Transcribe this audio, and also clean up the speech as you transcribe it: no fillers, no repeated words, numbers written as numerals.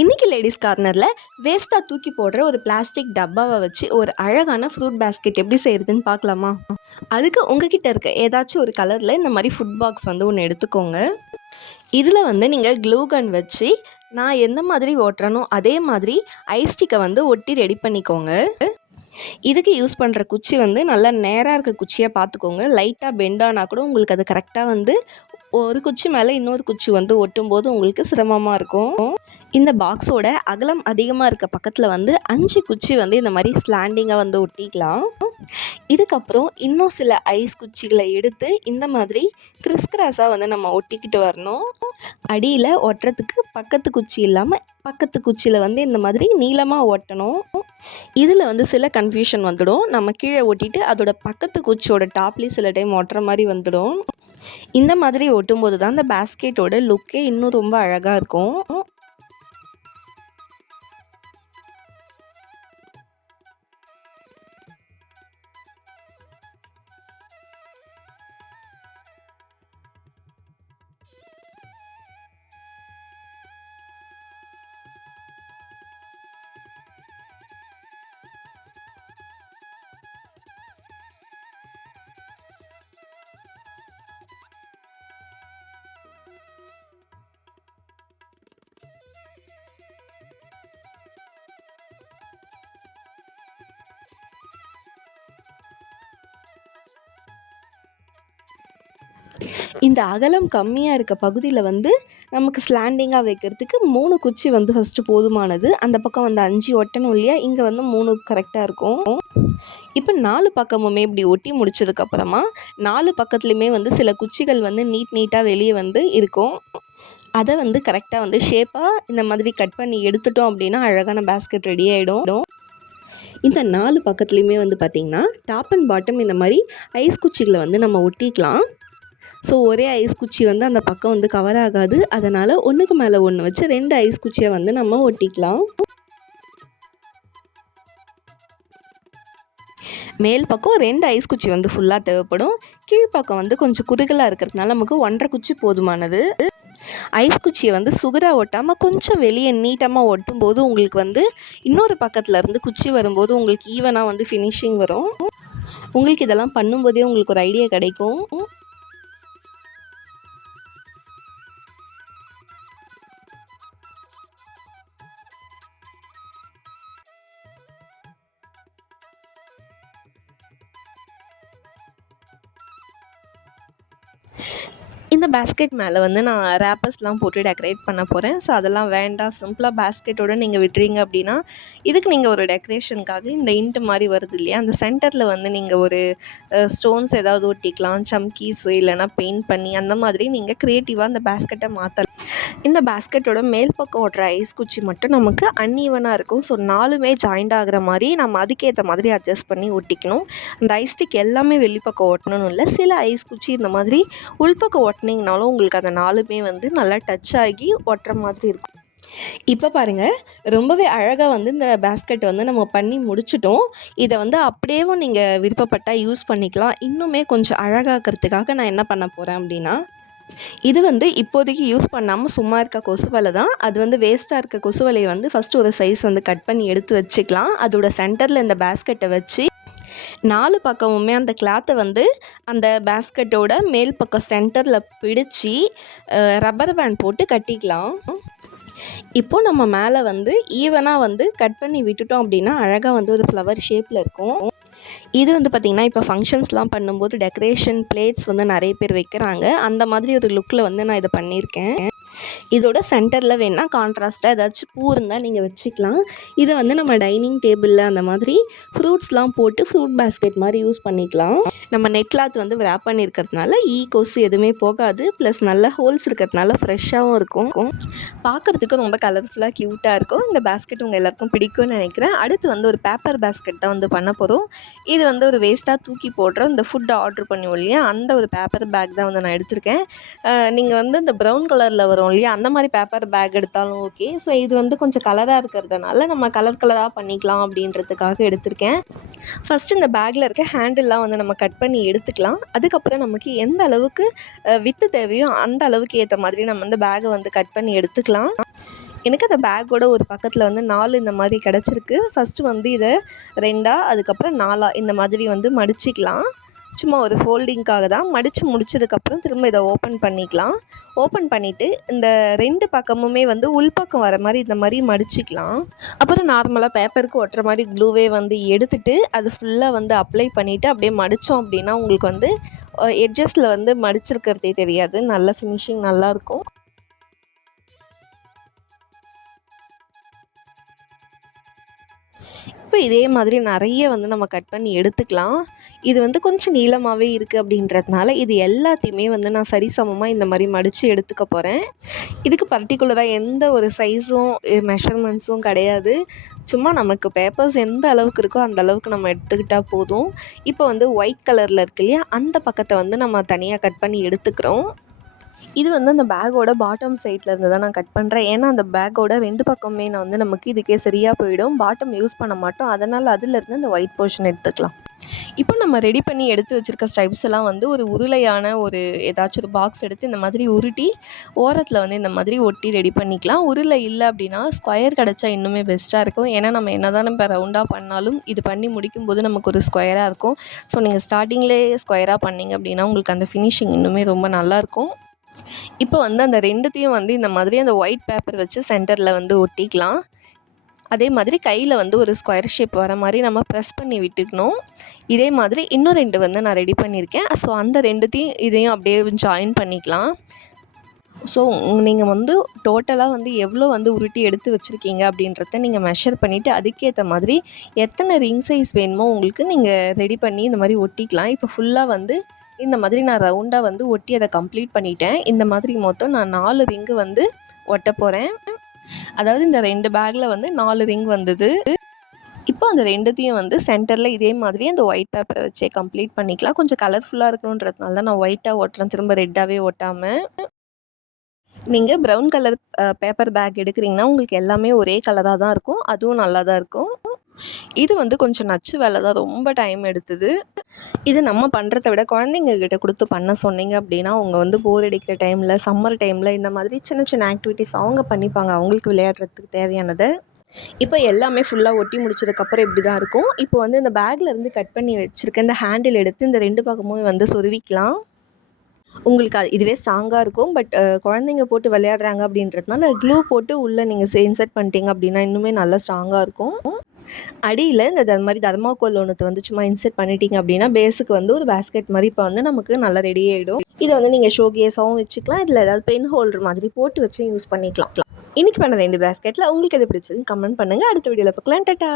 இன்னைக்கு லேடிஸ் கார்னரில் வேஸ்ட்டாக தூக்கி போடுற ஒரு பிளாஸ்டிக் டப்பாவை வச்சு ஒரு அழகான ஃப்ரூட் பேஸ்கெட் எப்படி செய்கிறதுன்னு பார்க்கலாமா? அதுக்கு உங்ககிட்ட இருக்க ஏதாச்சும் ஒரு கலரில் இந்த மாதிரி ஃபுட் பாக்ஸ் ஒன்று எடுத்துக்கோங்க. இதில் நீங்கள் க்ளூ கன் வச்சு நான் எந்த மாதிரி ஓட்டுறனோ அதே மாதிரி ஐஸ்டிக்கை ஒட்டி ரெடி பண்ணிக்கோங்க. இதுக்கு யூஸ் பண்ணுற குச்சி நல்லா நேராக இருக்க குச்சியாக பார்த்துக்கோங்க. லைட்டாக பெண்டானா கூட உங்களுக்கு அது கரெக்டாக ஒரு குச்சி மேலே இன்னொரு குச்சி ஒட்டும்போது உங்களுக்கு சிரமமாக இருக்கும். இந்த பாக்ஸோட அகலம் அதிகமாக இருக்க பக்கத்தில் 5 குச்சி இந்த மாதிரி ஸ்லாண்டிங்காக ஒட்டிக்கலாம். இதுக்கப்புறம் இன்னும் சில ஐஸ் குச்சிகளை எடுத்து இந்த மாதிரி கிறிஸ்கிராஸாக நம்ம ஒட்டிக்கிட்டு வரணும். அடியில் ஒட்டுறதுக்கு பக்கத்து குச்சி இல்லாமல் பக்கத்து குச்சியில் இந்த மாதிரி நீளமாக ஒட்டணும். இதில் சில கன்ஃபியூஷன் வந்துடும். நம்ம கீழே ஒட்டிட்டு அதோட பக்கத்து குச்சியோட டாப்லேயும் சில டைம் ஒட்டுற மாதிரி வந்துடும். இந்த மாதிரி ஒட்டும்போது தான் இந்த பேஸ்கெட்டோட லுக்கே இன்னும் ரொம்ப அழகாக இருக்கும். இந்த அகலம் கம்மியாக இருக்க பகுதியில் நமக்கு ஸ்லாண்டிங்காக வைக்கிறதுக்கு 3 குச்சி ஃபஸ்ட்டு போதுமானது. அந்த பக்கம் 5 ஒட்டணும் இல்லையா, இங்கே 3 கரெக்டாக இருக்கும். இப்போ 4 பக்கமுமே இப்படி ஒட்டி முடிச்சதுக்கப்புறமா 4 பக்கத்துலேயுமே சில குச்சிகள் நீட்டாக வெளியே இருக்கும். அதை கரெக்டாக ஷேப்பாக இந்த மாதிரி கட் பண்ணி எடுத்துட்டோம் அப்படின்னா அழகான பேஸ்கெட் ரெடி ஆகிடும். இந்த 4 பக்கத்துலேயுமே பார்த்திங்கன்னா டாப் அண்ட் பாட்டம் இந்த மாதிரி ஐஸ் குச்சிகளை நம்ம ஒட்டிக்கலாம். ஸோ ஒரே ஐஸ் குச்சி அந்த பக்கம் கவர் ஆகாது. அதனால் ஒன்றுக்கு மேலே ஒன்று வச்சு 2 ஐஸ் குச்சியை நம்ம ஒட்டிக்கலாம். மேல் பக்கம் 2 ஐஸ் குச்சி ஃபுல்லாக தேவைப்படும். கீழ்ப்பக்கம் கொஞ்சம் குறுகலாக இருக்கிறதுனால நமக்கு 1.5 குச்சி போதுமானது. ஐஸ் குச்சியை சுகராக ஒட்டாமல் கொஞ்சம் வெளியே நீட்டமாக ஒட்டும் போது உங்களுக்கு இன்னொரு பக்கத்தில் இருந்து குச்சி வரும்போது உங்களுக்கு ஈவனாக ஃபினிஷிங் வரும். உங்களுக்கு இதெல்லாம் பண்ணும்போதே உங்களுக்கு ஒரு ஐடியா கிடைக்கும். இந்த பேஸ்கெட் மேலே நான் ரேப்பர்ஸ்லாம் போட்டு டெக்கரேட் பண்ண போகிறேன். ஸோ அதெல்லாம் வேண்டாம், சிம்பிளாக பேஸ்கெட்டோடு நீங்கள் விட்டுறீங்க அப்படின்னா இதுக்கு நீங்கள் ஒரு டெக்கரேஷனுக்காக இந்த இன்ட்டு மாதிரி வருது இல்லையா, அந்த சென்டரில் நீங்கள் ஒரு ஸ்டோன்ஸ் ஏதாவது ஒட்டிக்கலாம், சம்கீஸ் இல்லைனா பெயிண்ட் பண்ணி அந்த மாதிரி நீங்கள் க்ரியேட்டிவாக அந்த பேஸ்கெட்டை மாற்றலாம். இந்த பேஸ்கெட்டோட மேல் பக்கம் ஓட்டுற ஐஸ் குச்சி மட்டும் நமக்கு அன்ஈவனாக இருக்கும். ஸோ 4மே ஜாயிண்ட் ஆகிற மாதிரி நம்ம அதுக்கேற்ற மாதிரி அட்ஜஸ்ட் பண்ணி ஒட்டிக்கணும். அந்த ஐஸ் ஸ்டிக் எல்லாமே வெளிப்பக்கம் ஒட்டணும் இல்லை, சில ஐஸ் குச்சி இந்த மாதிரி உள்பக்கம் ஒட்டினீங்கனாலும் உங்களுக்கு அந்த 4மே நல்லா டச் ஆகி ஒட்டுற மாதிரி இருக்கும். இப்போ பாருங்கள், ரொம்பவே அழகாக இந்த பேஸ்கெட் நம்ம பண்ணி முடிச்சிட்டோம். இதை அப்படியேவும் நீங்கள் விருப்பப்பட்டால் யூஸ் பண்ணிக்கலாம். இன்னுமே கொஞ்சம் அழகாக்கிறதுக்காக நான் என்ன பண்ண போகிறேன் அப்படின்னா, இது இப்போதைக்கு யூஸ் பண்ணாமல் சும்மா இருக்க கொசுவலை தான். அது வேஸ்ட்டாக இருக்க கொசுவலையை ஃபஸ்ட்டு ஒரு சைஸ் கட் பண்ணி எடுத்து வச்சுக்கலாம். அதோட சென்டரில் இந்த பேஸ்கெட்டை வச்சு 4 பக்கமுமே அந்த கிளாத்தை அந்த பேஸ்கெட்டோட மேல் பக்கம் சென்டரில் பிடிச்சி ரப்பர் பேண்ட் போட்டு கட்டிக்கலாம். இப்போது நம்ம மேலே ஈவனாக கட் பண்ணி விட்டுட்டோம் அப்படின்னா அழகாக ஒரு ஃப்ளவர் ஷேப்பில் இருக்கும். இது பார்த்திங்கன்னா இப்போ ஃபங்க்ஷன்ஸ்லாம் பண்ணும்போது டெக்கரேஷன் பிளேட்ஸ் நிறைய பேர் வைக்கிறாங்க. அந்த மாதிரி ஒரு லுக்கில் நான் இதை பண்ணியிருக்கேன். இதோட சென்டரில் வேணால் கான்ட்ராஸ்ட்டாக ஏதாச்சும் பூ இருந்தால் நீங்கள் வச்சுக்கலாம். இதை நம்ம டைனிங் டேபிளில் அந்த மாதிரி ஃப்ரூட்ஸ்லாம் போட்டு ஃப்ரூட் பேஸ்கெட் மாதிரி யூஸ் பண்ணிக்கலாம். நம்ம நெட் கிளாத் வேப் பண்ணியிருக்கிறதுனால கொசு எதுவுமே போகாது. ப்ளஸ் நல்ல ஹோல்ஸ் இருக்கிறதுனால ஃப்ரெஷ்ஷாகவும் இருக்கும். பார்க்குறதுக்கு ரொம்ப கலர்ஃபுல்லாக க்யூட்டாக இருக்கும். இந்த பேஸ்கெட் உங்கள் எல்லாருக்கும் பிடிக்கும்னு நினைக்கிறேன். அடுத்து ஒரு பேப்பர் பேஸ்கெட் தான் பண்ண போகிறோம். இது ஒரு வேஸ்ட்டாக தூக்கி போடுற இந்த ஃபுட்டை ஆர்டர் பண்ணுவோம் இல்லையா, அந்த ஒரு பேப்பர் பேக் தான் நான் எடுத்திருக்கேன். நீங்கள் இந்த ப்ரௌன் கலரில் வரும் இல்லையா, அந்த மாதிரி பேப்பர் பேக் எடுத்தாலும் ஓகே. ஸோ இது கொஞ்சம் கலராக இருக்கிறதுனால நம்ம கலராக பண்ணிக்கலாம் அப்படின்றதுக்காக எடுத்திருக்கேன். ஃபஸ்ட்டு இந்த பேக்கில் இருக்க ஹேண்டில்லாம் நம்ம கட் பண்ணி எடுத்துக்கலாம். அதுக்கப்புறம் நமக்கு எந்த அளவுக்கு வித்து தேவையோ அந்த அளவுக்கு ஏற்ற மாதிரி நம்ம பேக்கை கட் பண்ணி எடுத்துக்கலாம். எனக்கு அந்த பேக்கோட ஒரு பக்கத்தில் வந்து 4 இந்த மாதிரி கிடச்சிருக்கு. ஃபஸ்ட்டு வந்து இதை 2ஆ அதுக்கப்புறம் 4ஆ இந்த மாதிரி வந்து மடிச்சிக்கலாம். சும்மா ஒரு ஃபோல்டிங்க்காக தான். மடித்து முடிச்சதுக்கப்புறம் திரும்ப இதை ஓப்பன் பண்ணிக்கலாம். ஓப்பன் பண்ணிவிட்டு இந்த 2 பக்கமுமே வந்து உள்பக்கம் வர மாதிரி இந்த மாதிரி மடிச்சிக்கலாம். அப்புறம் நார்மலாக பேப்பருக்கு ஒட்டுற மாதிரி க்ளூவே வந்து எடுத்துட்டு அது ஃபுல்லாக வந்து அப்ளை பண்ணிவிட்டு அப்படியே மடித்தோம் அப்படின்னா உங்களுக்கு வந்து எட்ஜஸில் வந்து மடிச்சிருக்கிறதே தெரியாது. நல்ல ஃபினிஷிங் நல்லாயிருக்கும். இப்போ இதே மாதிரி நிறைய வந்து நம்ம கட் பண்ணி எடுத்துக்கலாம். இது வந்து கொஞ்சம் நீளமாகவே இருக்குது அப்படின்றதுனால இது எல்லாத்தையுமே வந்து நான் சரிசமமாக இந்த மாதிரி மடித்து எடுத்துக்க போகிறேன். இதுக்கு பர்ட்டிகுலராக எந்த ஒரு சைஸும் மெஷர்மெண்ட்ஸும் கிடையாது. சும்மா நமக்கு பேப்பர்ஸ் எந்த அளவுக்கு இருக்கோ அந்த அளவுக்கு நம்ம எடுத்துக்கிட்டால் போதும். இப்போ வந்து ஒயிட் கலரில் இருக்கு இல்லையா, அந்த பக்கத்தை வந்து நம்ம தனியாக கட் பண்ணி எடுத்துக்கிறோம். இது வந்து அந்த பேக்கோட பாட்டம் சைடில் இருந்து தான் நான் கட் பண்ணுறேன். ஏன்னா அந்த பேக்கோட 2 பக்கமுமே நான் வந்து நமக்கு இதுக்கே சரியாக போயிடும். பாட்டம் யூஸ் பண்ண மாட்டோம். அதனால் அதிலேருந்து அந்த ஒயிட் போர்ஷன் எடுத்துக்கலாம். இப்போ நம்ம ரெடி பண்ணி எடுத்து வச்சுருக்க ஸ்ட்ரைப்ஸ் எல்லாம் வந்து ஒரு உருளையான ஒரு ஏதாச்சும் ஒரு பாக்ஸ் எடுத்து இந்த மாதிரி உருட்டி ஓரத்தில் வந்து இந்த மாதிரி ஒட்டி ரெடி பண்ணிக்கலாம். உருளை இல்லை அப்படின்னா ஸ்கொயர் கிடச்சா இன்னுமே பெஸ்ட்டாக இருக்கும். ஏன்னா நம்ம என்ன தான் இப்போ ரவுண்டாக பண்ணாலும் இது பண்ணி முடிக்கும்போது நமக்கு ஒரு ஸ்கொயராக இருக்கும். ஸோ நீங்கள் ஸ்டார்டிங்லேயே ஸ்கொயராக பண்ணிங்க அப்படின்னா உங்களுக்கு அந்த ஃபினிஷிங் இன்னுமே ரொம்ப நல்லாயிருக்கும். இப்போ வந்து அந்த 2த்தையும் வந்து இந்த மாதிரி அந்த ஒயிட் பேப்பர் வச்சு சென்டரில் வந்து ஒட்டிக்கலாம். அதே மாதிரி கையில் வந்து ஒரு ஸ்கொயர் ஷேப் வர மாதிரி நம்ம ப்ரெஸ் பண்ணி விட்டுக்கணும். இதே மாதிரி இன்னும் 2 வந்து நான் ரெடி பண்ணியிருக்கேன். ஸோ அந்த 2த்தையும் இதையும் அப்படியே ஜாயின் பண்ணிக்கலாம். ஸோ நீங்கள் வந்து டோட்டலாக வந்து எவ்வளோ வந்து உருட்டி எடுத்து வச்சுருக்கீங்க அப்படின்றத நீங்கள் மெஷர் பண்ணிவிட்டு அதுக்கேற்ற மாதிரி எத்தனை ரிங் சைஸ் வேணுமோ உங்களுக்கு நீங்கள் ரெடி பண்ணி இந்த மாதிரி ஒட்டிக்கலாம். இப்போ ஃபுல்லாக வந்து இந்த மாதிரி நான் ரவுண்டாக வந்து ஒட்டி அதை கம்ப்ளீட் பண்ணிட்டேன். இந்த மாதிரி மொத்தம் நான் 4 ரிங்கு வந்து ஒட்ட போகிறேன். அதாவது இந்த 2 பேக்கில் வந்து 4 ரிங் வந்தது. இப்போ அந்த 2த்தையும் வந்து சென்டரில் இதே மாதிரி அந்த ஒயிட் பேப்பரை வச்சே கம்ப்ளீட் பண்ணிக்கலாம். கொஞ்சம் கலர்ஃபுல்லாக இருக்கணுன்றதுனால தான் நான் ஒயிட்டாக ஒட்டுறேன், திரும்ப ரெட்டாகவே ஒட்டாமல். நீங்கள் ப்ரௌன் கலர் பேப்பர் பேக் எடுக்கிறீங்கன்னா உங்களுக்கு எல்லாமே ஒரே கலராக தான் இருக்கும். அதுவும் நல்லா தான் இருக்கும். இது வந்து கொஞ்சம் நச்சு வேலை தான், ரொம்ப டைம் எடுத்தது. இது நம்ம பண்ணுறத விட குழந்தைங்கக்கிட்ட கொடுத்து பண்ண சொன்னீங்க அப்படின்னா அவங்க வந்து போர் அடிக்கிற டைமில், சம்மர் டைமில் இந்த மாதிரி சின்ன சின்ன ஆக்டிவிட்டீஸ் அவங்க பண்ணிப்பாங்க அவங்களுக்கு விளையாடுறதுக்கு தேவையானதை. இப்போ எல்லாமே ஃபுல்லாக ஒட்டி முடிச்சதுக்கப்புறம் இப்படி தான் இருக்கும். இப்போ வந்து இந்த பேக்கில் இருந்து கட் பண்ணி வச்சுருக்க இந்த ஹேண்டில் எடுத்து இந்த 2 பக்கமும் வந்து சொருவிக்கலாம். உங்களுக்கு இதுவே ஸ்ட்ராங்காக இருக்கும். பட் குழந்தைங்க போட்டு விளையாடுறாங்க அப்படின்றதுனால க்ளூ போட்டு உள்ளே நீங்கள் இன்சர்ட் பண்ணிட்டீங்க அப்படின்னா இன்னுமே நல்லா ஸ்ட்ராங்காக இருக்கும். அடியில் இந்த மாதிரி தர்மாக்கோல் ஒன்று வந்து சும்மா இன்சர்ட் பண்ணிட்டீங்க அப்படின்னா பேஸுக்கு வந்து ஒரு பேஸ்கெட் மாதிரி இப்போ வந்து நமக்கு நல்லா ரெடி ஆகிடும். இதை வந்து நீங்கள் ஷோகேஸாகவும் வச்சுக்கலாம். இதில் ஏதாவது பென் ஹோல்டர் மாதிரி போட்டு வச்சு யூஸ் பண்ணிக்கலாம். இன்றைக்கி பண்ண 2 பேஸ்கெட்டில் உங்களுக்கு எது பிடிச்சதுன்னு கமெண்ட் பண்ணுங்கள். அடுத்த வீடியோவில் பார்க்கலாம். டாட்டா.